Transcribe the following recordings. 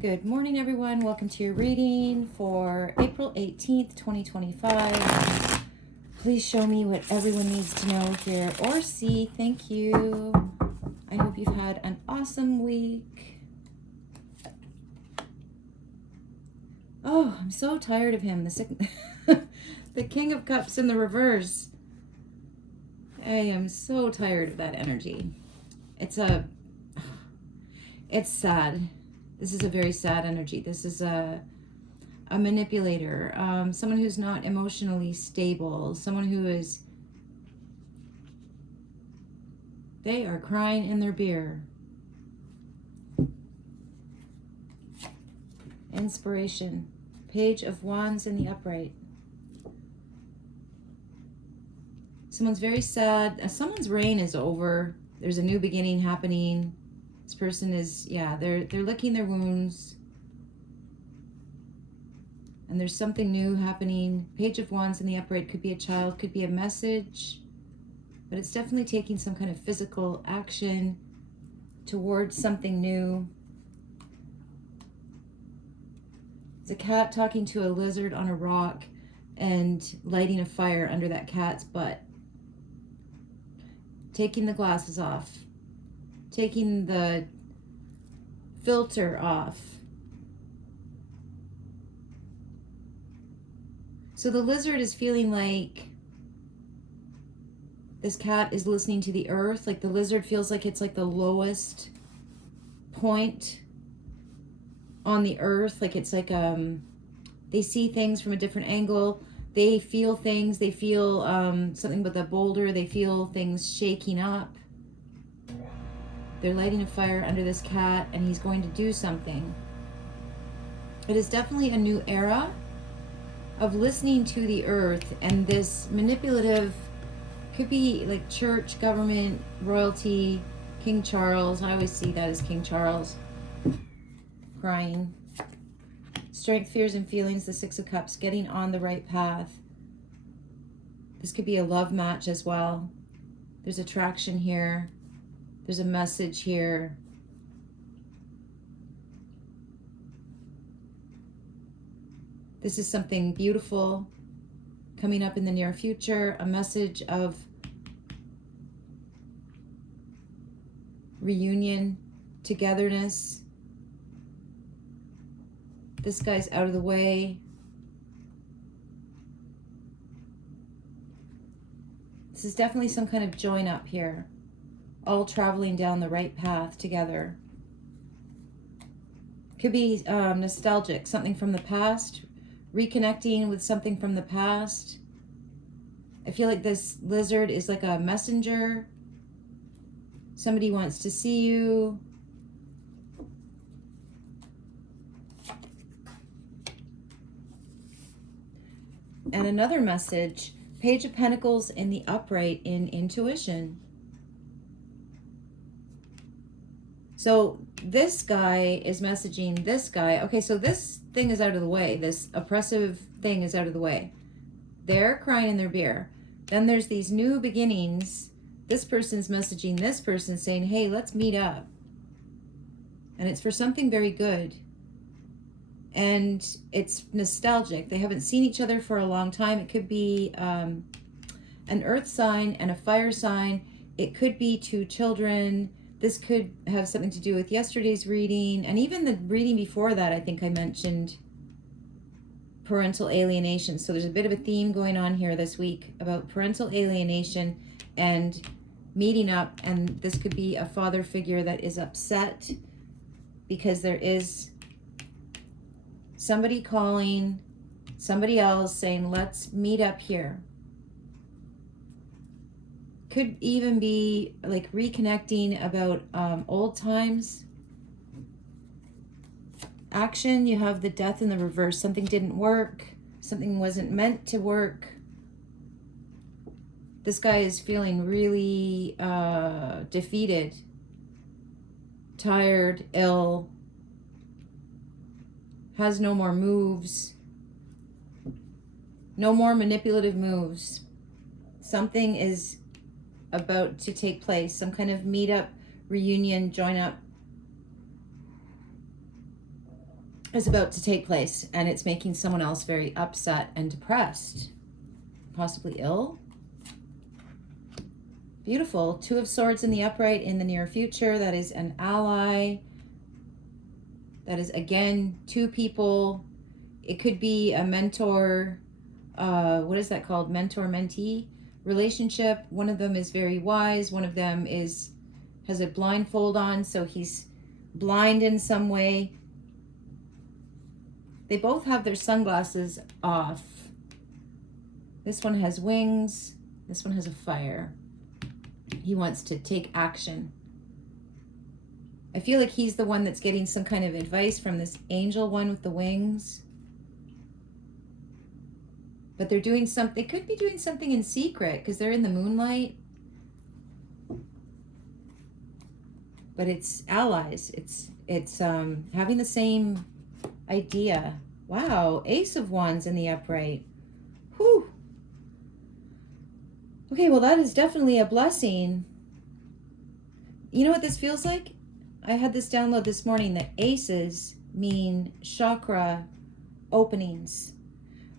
Good morning, everyone. Welcome to your reading for April 18th, 2025. Please show me what everyone needs to know here or see. Thank you. I hope you've had an awesome week. Oh, I'm so tired of him. The King of Cups in the reverse. I am so tired of that energy. It's sad. This is a very sad energy. This is a manipulator, someone who's not emotionally stable, someone who is, they are crying in their beer. Inspiration. Page of Wands in the upright. Someone's very sad. Someone's reign is over. There's a new beginning happening. This person is, they're licking their wounds. And there's something new happening. Page of Wands in the upright could be a child, could be a message. But it's definitely taking some kind of physical action towards something new. It's a cat talking to a lizard on a rock and lighting a fire under that cat's butt. Taking the glasses off. Taking the filter off. So the lizard is feeling like this cat is listening to the earth. Like the lizard feels like it's like the lowest point on the earth. Like it's like they see things from a different angle. They feel things. They feel something with a boulder. They feel things shaking up. They're lighting a fire under this cat, and he's going to do something. It is definitely a new era of listening to the earth, and this manipulative could be like church, government, royalty, King Charles. I always see that as King Charles. Crying. Strength, fears, and feelings, the Six of Cups, getting on the right path. This could be a love match as well. There's attraction here. There's a message here. This is something beautiful coming up in the near future. A message of reunion, togetherness. This guy's out of the way. This is definitely some kind of join up here. All traveling down the right path together. Could be nostalgic, something from the past, reconnecting with something from the past. I feel like this lizard is like a messenger. Somebody wants to see you. And another message, Page of Pentacles in the upright in intuition. So this guy is messaging this guy. Okay, so this thing is out of the way. This oppressive thing is out of the way. They're crying in their beer. Then there's these new beginnings. This person's messaging this person saying, hey, let's meet up. And it's for something very good. And it's nostalgic. They haven't seen each other for a long time. It could be an earth sign and a fire sign. It could be two children. This could have something to do with yesterday's reading. And even the reading before that, I think I mentioned parental alienation. So there's a bit of a theme going on here this week about parental alienation and meeting up. And this could be a father figure that is upset because there is somebody calling somebody else saying, let's meet up here. Could even be like reconnecting about old times. Action, you have the Death in the reverse. Something didn't work. Something wasn't meant to work. This guy is feeling really defeated, tired, ill, has no more moves, no more manipulative moves. Something is about to take place, some kind of meetup, reunion, join up. is about to take place, and it's making someone else very upset and depressed, possibly ill. Beautiful. Two of Swords in the upright in the near future. That is an ally. That is, again, two people. It could be a mentor. What is that called? Mentor-mentee relationship. One of them is very wise. One of them has a blindfold on, so he's blind in some way. They both have their sunglasses off. This one has wings. This one has a fire. He wants to take action. I feel like he's the one that's getting some kind of advice from this angel one with the wings. But they're doing something, they could be doing something in secret because they're in the moonlight. But it's allies. It's having the same idea. Wow, Ace of Wands in the upright. Whew. Okay, well, that is definitely a blessing. You know what this feels like? I had this download this morning that aces mean chakra openings.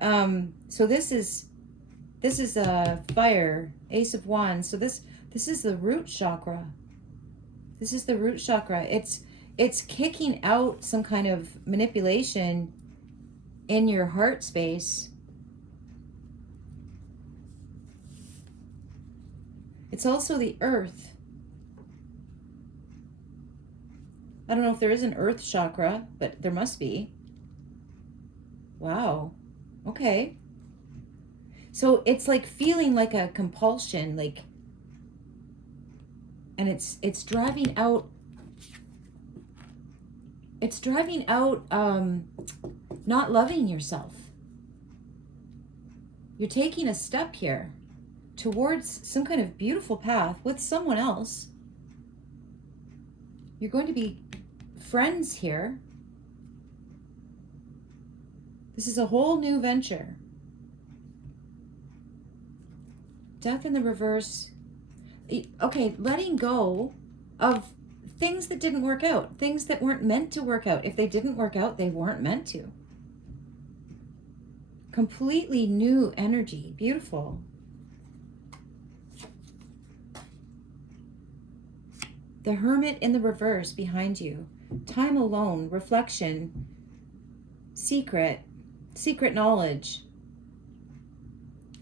So this is a fire, Ace of Wands. So this is the root chakra. This is the root chakra. It's kicking out some kind of manipulation in your heart space. It's also the earth. I don't know if there is an earth chakra, but there must be. Wow. Okay. So it's like feeling like a compulsion, like, and it's driving out. It's driving out not loving yourself. You're taking a step here towards some kind of beautiful path with someone else. You're going to be friends here. This is a whole new venture. Death in the reverse. Okay, letting go of things that didn't work out, things that weren't meant to work out. If they didn't work out, they weren't meant to. Completely new energy. Beautiful. The Hermit in the reverse behind you. Time alone, reflection, secret knowledge.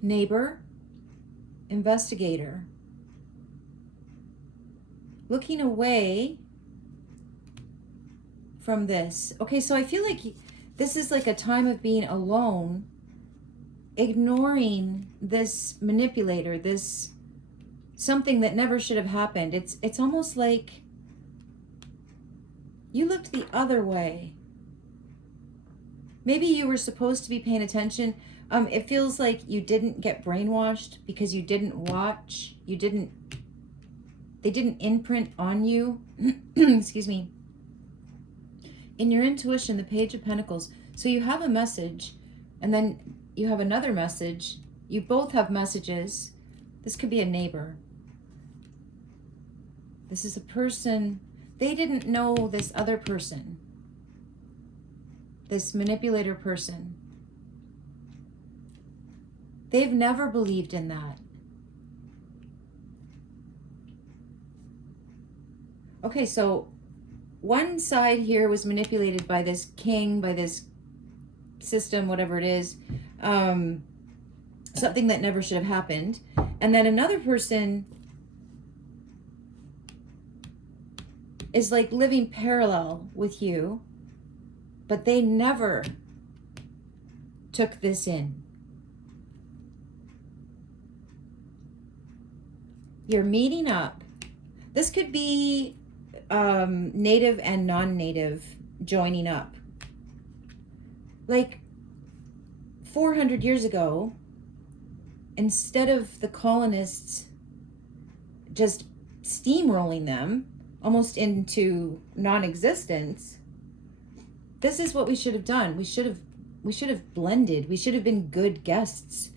Neighbor, investigator. Looking away from this. Okay, so I feel like this is like a time of being alone, ignoring this manipulator, this something that never should have happened. It's almost like you looked the other way. Maybe you were supposed to be paying attention. It feels like you didn't get brainwashed because you didn't watch. They didn't imprint on you. Excuse me. In your intuition, the Page of Pentacles. So you have a message, and then you have another message. You both have messages. This could be a neighbor. This is a person. They didn't know this other person. This manipulator person. They've never believed in that. Okay, so one side here was manipulated by this king, by this system, whatever it is, something that never should have happened. And then another person is like living parallel with you, but they never took this in. You're meeting up. This could be native and non-native joining up. Like 400 years ago, instead of the colonists just steamrolling them almost into non-existence, this is what we should have done. We should have blended. We should have been good guests,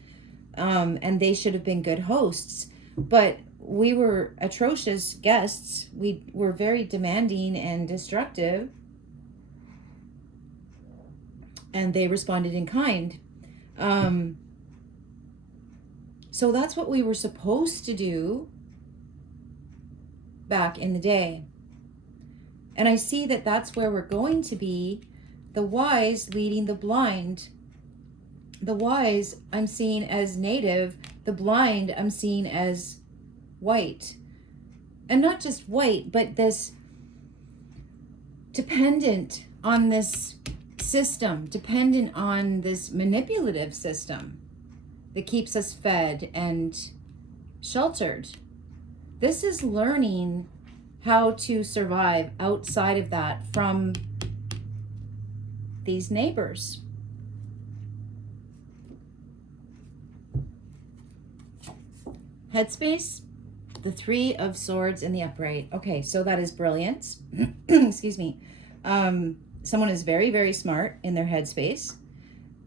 and they should have been good hosts. But we were atrocious guests. We were very demanding and destructive. and they responded in kind. So that's what we were supposed to do back in the day. And I see that that's where we're going to be, the wise leading the blind. The wise I'm seeing as native, the blind I'm seeing as white. And not just white, but this dependent on this system, dependent on this manipulative system that keeps us fed and sheltered. This is learning how to survive outside of that from these neighbors. Headspace, the Three of Swords in the upright. Okay, so that is brilliance. Excuse me. Someone is very, very smart in their headspace.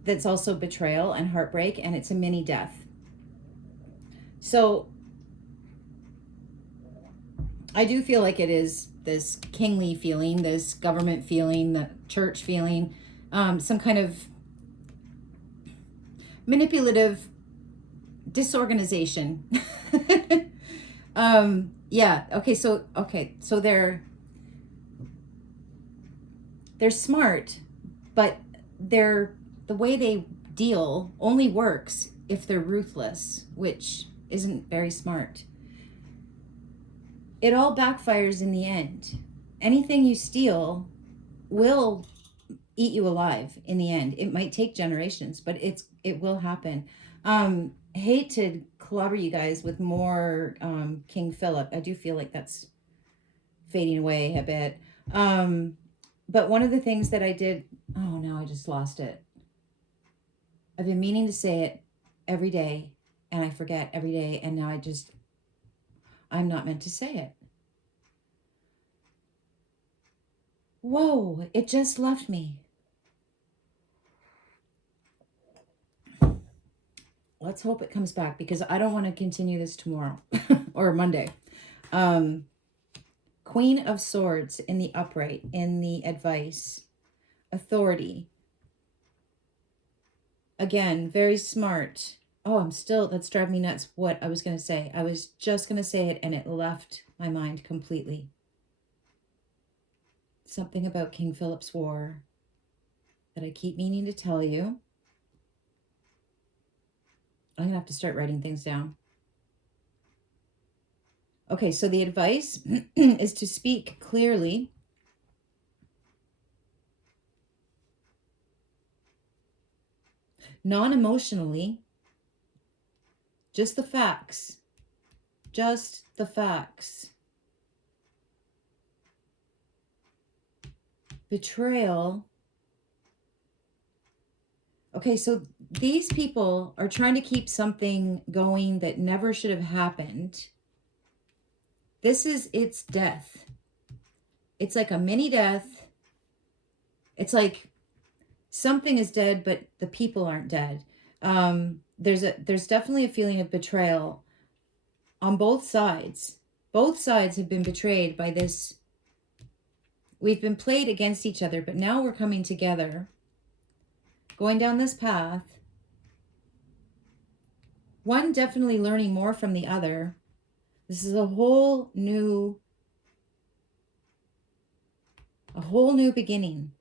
That's also betrayal and heartbreak, and it's a mini death. So I do feel like it is this kingly feeling, this government feeling, the church feeling, some kind of manipulative disorganization. Yeah. Okay. So they're smart, but the way they deal only works if they're ruthless, which isn't very smart. It all backfires in the end. Anything you steal will eat you alive in the end. It might take generations, but it will happen. Hate to clobber you guys with more King Philip. I do feel like that's fading away a bit. But one of the things that I did, oh no, I just lost it. I've been meaning to say it every day, and I forget every day, and now I'm not meant to say it. Whoa, it just left me. Let's hope it comes back, because I don't want to continue this tomorrow or Monday. Queen of Swords in the upright, in the advice, authority. Again, very smart. Oh, that's driving me nuts what I was going to say. I was just going to say it and it left my mind completely. Something about King Philip's War that I keep meaning to tell you. I'm going to have to start writing things down. Okay, so the advice is to speak clearly, non-emotionally, just the facts. Just the facts. Betrayal. Okay, so these people are trying to keep something going that never should have happened. It's death. It's like a mini death. It's like something is dead, but the people aren't dead. There's definitely a feeling of betrayal on both sides. Both sides have been betrayed by this. We've been played against each other, but now we're coming together, going down this path. One definitely learning more from the other. This is a whole new beginning.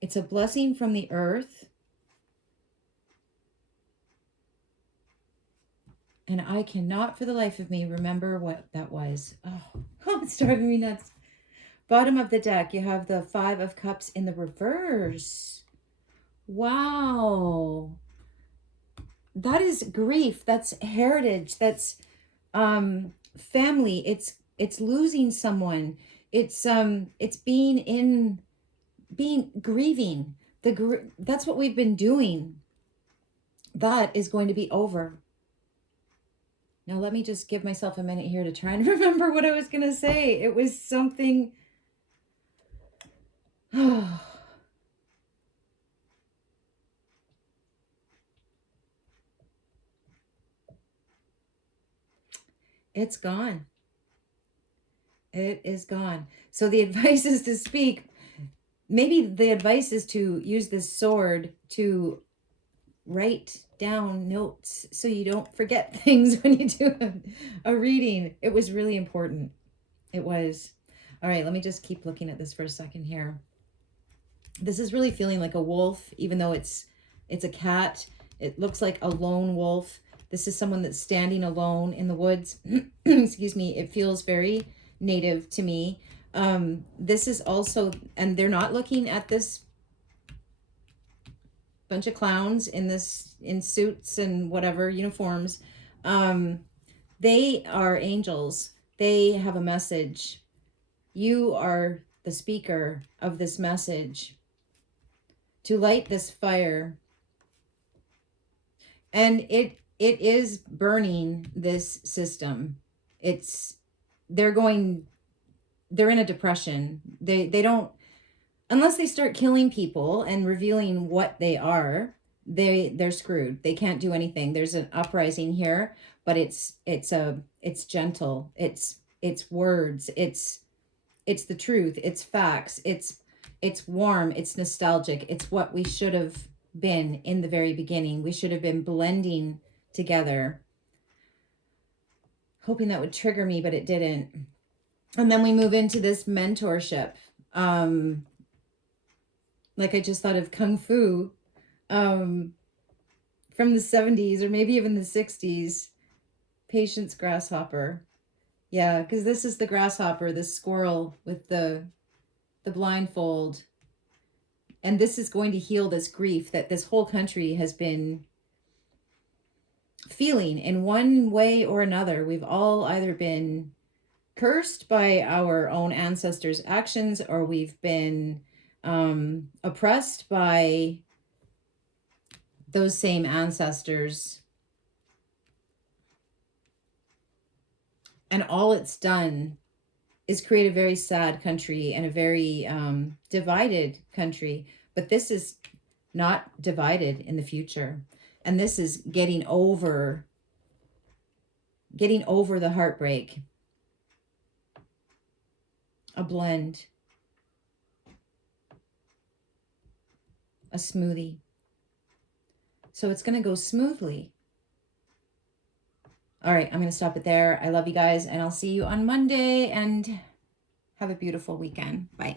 It's a blessing from the earth. And I cannot for the life of me remember what that was. Oh, it's driving me nuts. Bottom of the deck, you have the Five of Cups in the reverse. Wow. That is grief. That's heritage. That's family. It's losing someone. It's being grieving. That's what we've been doing. That is going to be over. Now let me just give myself a minute here to try and remember what I was going to say. It was something. It's gone. It is gone. So the advice is to speak maybe the advice is to use this sword to write down notes so you don't forget things when you do a reading. It was really important. It was. All right, let me just keep looking at this for a second here. This is really feeling like a wolf, even though it's a cat. It looks like a lone wolf. This is someone that's standing alone in the woods. Excuse me. It feels very native to me. This is also, and they're not looking at this bunch of clowns in suits and whatever uniforms. They are angels. They have a message. You are the speaker of this message to light this fire. And it is burning this system. They're in a depression. They don't, unless they start killing people and revealing what they are, they're screwed. They can't do anything. There's an uprising here, but it's gentle. It's words. It's the truth. It's facts. It's warm. It's nostalgic. It's what we should have been in the very beginning. We should have been blending together. Hoping that would trigger me, but it didn't. And then we move into this mentorship. Like I just thought of Kung Fu from the 70s or maybe even the 60s. Patience grasshopper. Yeah, because this is the grasshopper, the squirrel with the blindfold. And this is going to heal this grief that this whole country has been feeling in one way or another. We've all either been cursed by our own ancestors' actions, or we've been oppressed by those same ancestors. And all it's done is create a very sad country and a very divided country. But this is not divided in the future. And this is getting over the heartbreak. A blend. A smoothie. So it's going to go smoothly. All right, I'm going to stop it there. I love you guys, and I'll see you on Monday, and have a beautiful weekend. Bye.